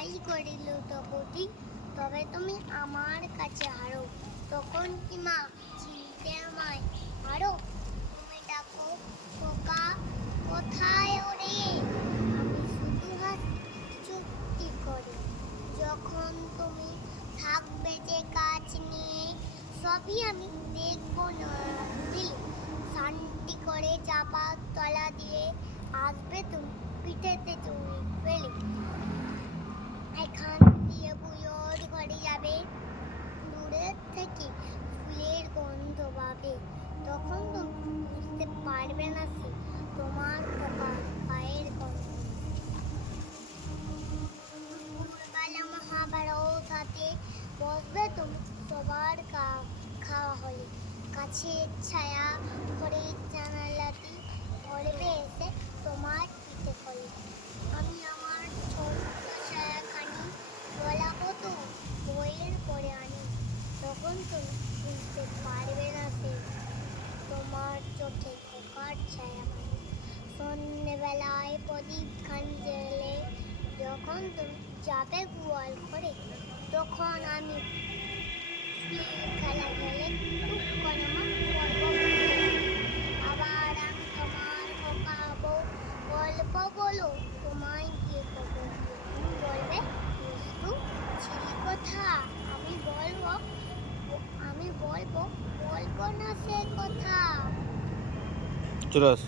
লড়াই করে লুটোপুটি, তবে তুমি আমার কাছে হারো। তখন কি মা চিনতে আমায় পারো? তুমি ডাকো খোকা, কোথায় ওরে? আমি শুধু হাসি চুপটি করে। যখন তুমি থাকবে যে কাজ নিয়ে, সবই আমি দেখবো না দিলে। শান্তি করে চাপা তলা দিয়ে আসবে তুমি পিঠেতে চুরি ফেলে। এখান দিয়ে বুয়োর ঘরে যাবে, দূরের থেকে ফুলের গন্ধ পাবে। তখন তুমি বুঝতে পারবে না সে তোমার খোকা পায়ের গন্ধ। দুপুরবেলা মহাভারত হাতে বসবে তুমি সবার খাওয়া হলে। গাছের ছায়া ঘরের জানালাতে পড়বে এসে তোমার পিঠে কোলে। আমি আমার ছোট্ট ছায়াখানি গলাবো তো বইয়ের পরে আনি। তখন তুমি বুঝতে পারবে না সে তোমার চোখে খোকার ছায়া মানে। সন্ধ্যেবেলায় প্রদীপ খানি জেলে যখন তুমি যাবে গোয়াল ঘরে, তখন আমি ফুলের খেলা খেলে টুক করে মা পড়ব বই। আবার আমি তোমার খোকা হবো, গল্প বলো তোমায় গিয়ে কব। তুমি বলবে দুষ্টু ছিলি কথা, আমি বলবো বলবো না সে কথা। চলে আস।